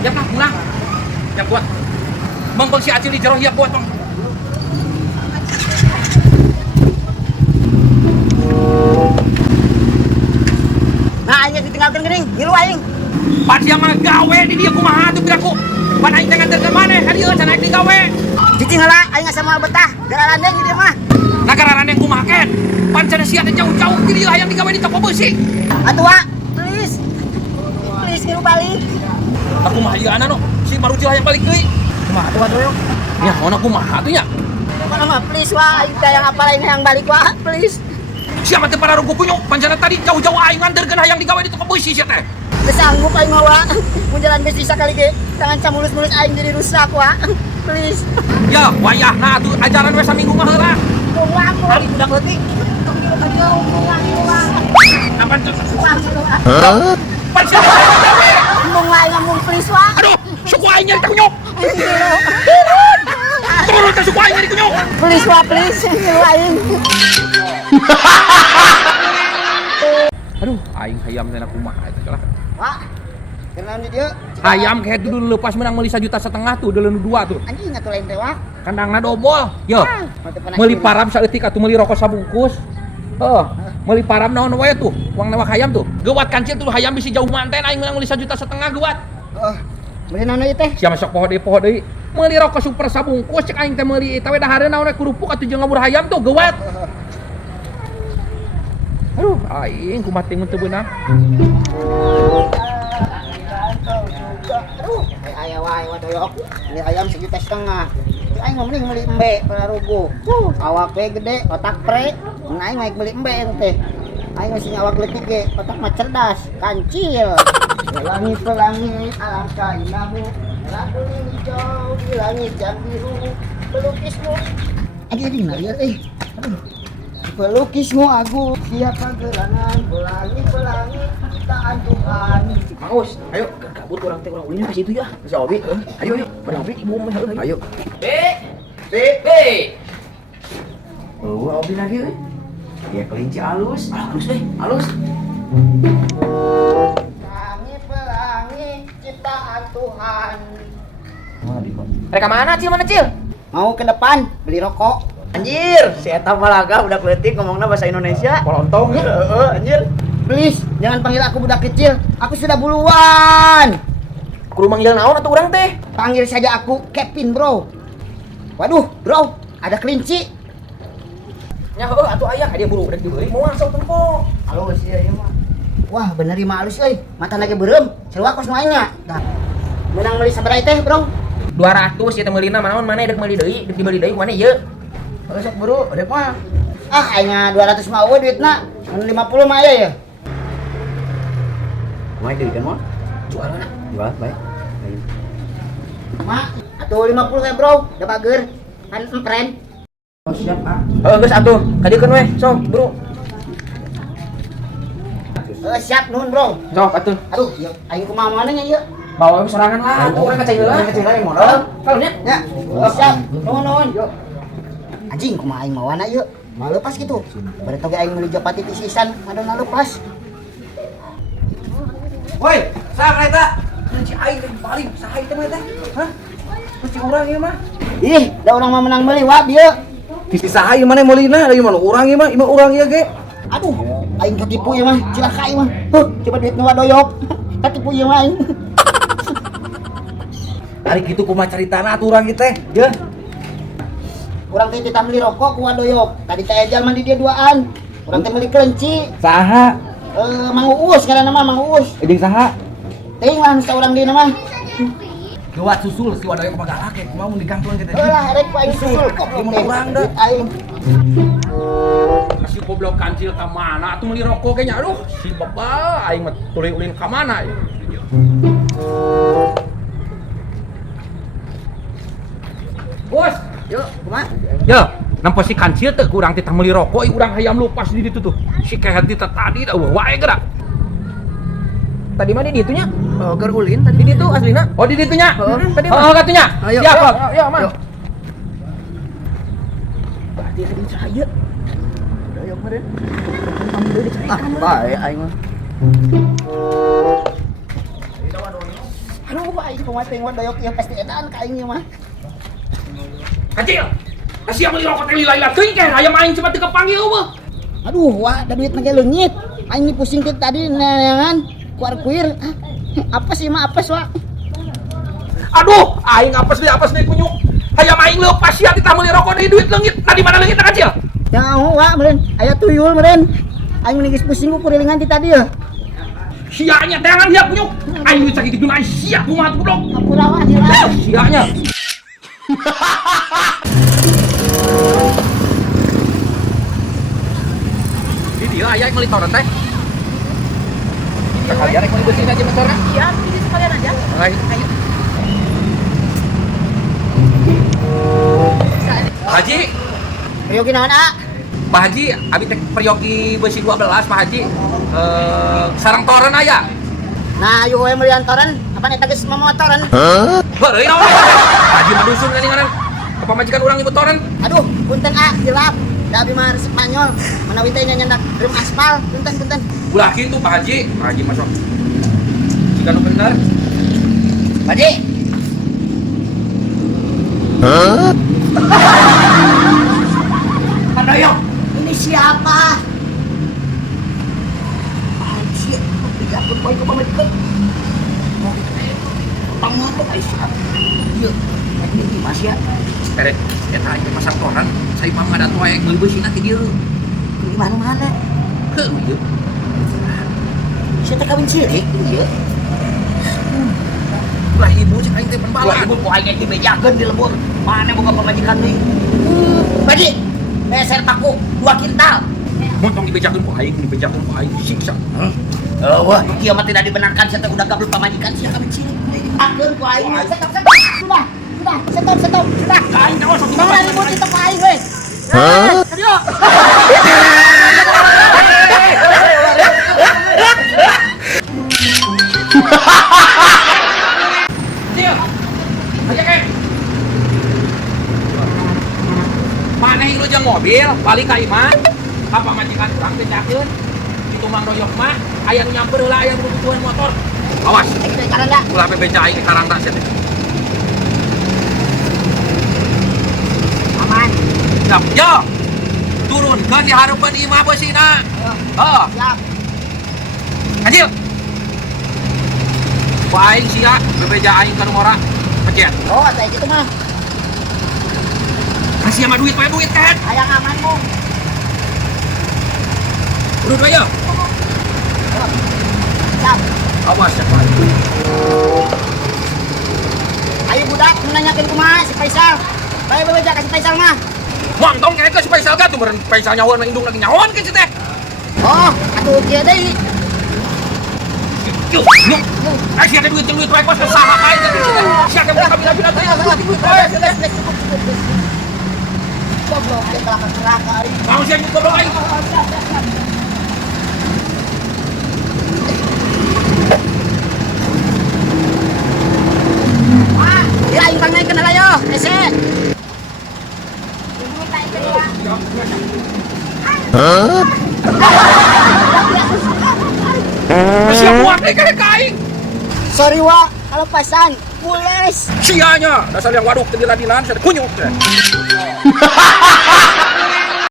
Hiap lah, pulang. Hiap buat. Bang si Acil di jero hiap buat, Bang. Nah, aing ditinggalkeun geuning, hiru aing. Pan sia mah gawe di dieu kumaha tuh piraku. Pan aing teh nganterkeun maneh ka dieu can aing digawe. Cicing heula aing asa moal betah, garalandeng di dieu mah. Nagararan yang kumaha ken. Pan cenah sia teh jauh-jauh di dieu hayang digawe di toko beusi. Atuh, Wak, please. Please hiru balik. Aku mah ieu anak no, si Marucil hayang balik deui. Kumaha atuh atuh. Nya, mun aku mah atuh nya. Mana mah please, Wak, aing teh yang apa lain yang balik, Wak, please. Siapa teh para rugu kunyo, pancana tadi jauh-jauh aing nganterkeun hayang digawe di toko beusi sia teh. Geus sanggup aing mah, Wak. Mun jalan geus bisa kali ge. Tangan camulus-mulus aing jadi rusak, Wak. Please. Ya, wayahna atuh ajaran we saminggu mah heula. Wak, ari budak leutik. Aduh, Wak. Apaan tuh? Wak. Pan sia Ngomong lain ngomong please, Wak. aduh, suku aing nyari teh kunyuk. Turun ke suku aing nyari kunyuk. Please, Wak, please. Hiru aing. Aduh, aing hayam teh kumaha eta lah. Wak. Kenaon di dieu? Hayam kayak dulu lepas menang meuli 1,5 juta tuh, deuleu nu 2 tuh. Anjing atuh lain teh, Wak. Kandangna dobol. Yo. Mate pernah Meuli param saeutik atuh meuli rokok sabungkus. Heeh. Meuli param naon wae tuh, uang newak hayam tuh. Geuwat kancil tuh hayam bisi jauh manten aing menang meuli 1,5 juta geuwat. Heeh. Beli naon ieu teh? Sia masuk poho deui. Meuli rokok super sabungkus cek aing teh meuli eta we dahareuna naon kerupuk atuh jeung ngabur hayam tuh geuwat. Aduh, aing kumaha teh mun teu beunang. Aduh, aya wae wadoyok. Beli ayam 1,5 juta. Aing mah mending meuli embe para rugo. Awak we gede, otak pre. Mun aing mah beli embe teh. Aing masih awak leutik ge, otak mah cerdas, kancil. Pelangi-pelangi alangkah indahmu. Lagu hijau di langit yang biru. Pelukismu. Anjing lihat Aduh. Pelukismu aku, siapa gerangan pelangi-pelangi ciptaan Tuhan. Maus, ayo kabut orang teh orang ulin ke situ ya. Si Obi, ayo pada Obi ibu mah ayo. Be. Oh, Obi lagi euy. Ya kelinci halus, halus. Pelangi-pelangi ciptaan Tuhan. Mereka mana Cil? Mana Cil? Mau ke depan beli rokok. Anjir, si eta malaga udah leutik ngomongna bahasa Indonesia. Polontong ya. Heeh, anjir. Please, jangan panggil aku budak kecil. Aku sudah buluan. Kudu manggil naon atuh urang teh? Panggil saja aku Kevin, bro. Waduh, bro, ada kelinci. Nya heuh atuh aya dia buru udah dibeli mau langsung tempo. Halus ya ieu mah. Wah, bener ieu mah halus euy. Mata lagi beureum. Seruak kos mainnya. Tah. Menang meuli sabaraha teh, bro? 200 ya teh meulina manaon mana dek meuli deui, dek dibeli deui mana ieu? Sok buru, dek mah. Ah, aingna 200 mah eueuh duitna. Mun 50 mah aya ya. Kumaha deui kan mah? Jual baik. Mak, atuh 50 ya, bro. Da bager. Kan empren. Oh, siap, ah. Geus atuh, kadiekeun we, sok buru. Siap nuhun, bro. Sok atuh. Aduh, ya aing kumaha maneh nya ieu? Bawa serangan lah, tuh orang kecil lah, yang modal. Kalau nya, Ya, siap. Nuhun. Anjing kumaha aing mawana ieu? Mau lepas gitu. Bari toge aing meuli japati tisisan, madonna lepas. woi, saha eta? Nanti aing teh paling saha itu mah teh? Hah? Nanti urang ieu mah. Ih, da urang mah menang meuli wa dieu. Di saha ieu mah meulina, ieu mah urang ieu mah, urang ieu ge. Aduh, aing ketipu ieu mah, cilaka ieu mah. Coba duit nu wadoyok. Ketipu ieu mah aing. Ari kitu kumaha caritana atuh urang ieu teh? Jeun. Urang teh titah meuli rokok ku wadoyok. Tadi teh ejal mah di dia duaan. Urang teh meuli kelenci. Saha? Mang Uus ngaranna mah Mang Uus. Jeung saha? Teuing lah nu saurang dina mah. Geuwat susul si wadoy kumaha galak kumaha mun digantung kita. Heulah erek ku aing susul kok Ieu teh. urang da. Duit aing. Si goblok kancil ka mana atuh meuli rokok ge nya. Aduh, si bebal aing mah tuluy ulin ka mana ya. Bos, Yuk, kumaha? ya, nampa si kancil teh kurang titah meuli rokok, urang hayam lupas di ditu tuh. Si kehet teh tadi da wae geura. Tadi mah di ditu nya. Keur ulin tadi. Di ditu aslina. Oh di ditunya? Tadi Oh, mah. katunya. Ayo, Siap, yuk, Bang. yuk, aman. Yuk. Berarti tadi saya. Udah yuk meureun. Ambil dicari kamar. Bae aing mah. Aduh, aing kumaha teh doyok ieu pasti edan ka aing ieu mah. Kecil. Asia meuli rokok teh lila-lila teuing ke hayam aing cepat teu kepanggil mah. Aduh, wah, ada duit nage leungit. Aing pusing teh tadi neangan kuar-kuir. Apa sih mah apes, Wak? Aduh, aing apes deui kunyuk. Hayam aing leupas sia kita meuli rokok deui duit leungit. Nah di mana leungitna kecil? Ya, Wak, meureun aya tuyul meureun. Aing geus pusing ku kurilingan ti tadi ya. Sianya teangan dia kunyuk. Aing geus sakit duna sia kumaha tuh goblok. Apura Wak, hilang. Sianya. Di dia aya yang meuli toren teh. Sekalian rek meuli beusin aja motorna. Iya, ini sekalian aja. Ayo. Haji, Priyogi naon, A? Pak Haji, abi teh peryogi beusi 12 Pak Haji. Sareng toren aya. Nah, ayo we meuli antoran, apa eta geus mamotoran? Beureui naon? Haji mah dusun kan ngaran. Apa majikan urang ibu toren? Aduh, punten A, hilap. Da abi mah resep Spanyol. Manawi teh nyandak rem aspal, punten. Ulah kitu Pak Haji. Pak Haji masuk. Jika nu bener. Pak Haji. Pandoyok. Ini siapa? Anjir, tidak berbaik ke pamajikan. Pangapok Aisyah. Iya, ini Mas ya. Terek, eta aja pasang toren. Saya mah ada tua yang meuli beusina ti dieu. Di mana-mana. Heuh ieu. Saya teh kawin cilik, iya. Ulah ibu cek aing teh Wah, penbala. ibu ku aing dibejakeun di lembur. Mana boga pamajikan deui? Pak Haji, beser paku 2 kintal. Montong dibejakeun ku aing, siksa. Wah, kieu mah tidak dibenarkan, saya teh udah gablek pamajikan sia kawin cilik. Akeun ku aing. Stop. Sudah. Sudah. Aing naon sok Mana ribut itu Pak Aing, we? Aduh. Sil. Aja ke. Maneh lu jeung mobil balik ka imah. Apa majikan urang bejakeun? Itu Mang Doyok mah aya nu nyamper heula aya nu butuhan motor. Awas, Aing teh karanda. ulah bebeja aing di karangna sia teh. Aman. Siap, yo. Turunkeun di hareupeun imah beusina. Heeh. Siap. Kecil. Ku aing sia bebeja aing ka rumah orang. Pejet. Oh, saya gitu mah. Kasih sama duit kan. Hayang amanmu. Urut aja. Siap. Awas ya Pak. Ayo budak menanyakan kumaha si Faisal. Bae bebeja ka si Faisal mah. Mantong kayak ke spesial kan tuh meren spesial nyawan indung lagi nyawan ke teh. Oh, atuh kieu deui. Yuk, yuk. Sia duit wae kos saha ae teh. Sia teh buka bila-bila teh duit wae. Goblok, dia telah neraka ari. Mau sia juga belum aing. Ah, ya aing pang naik kenal ayo, ese. Sia muak deh ka aing. Sorry wa, kalau pasan pules. Sianya, dasar yang waduk teu diladinan sia kunyuk teh.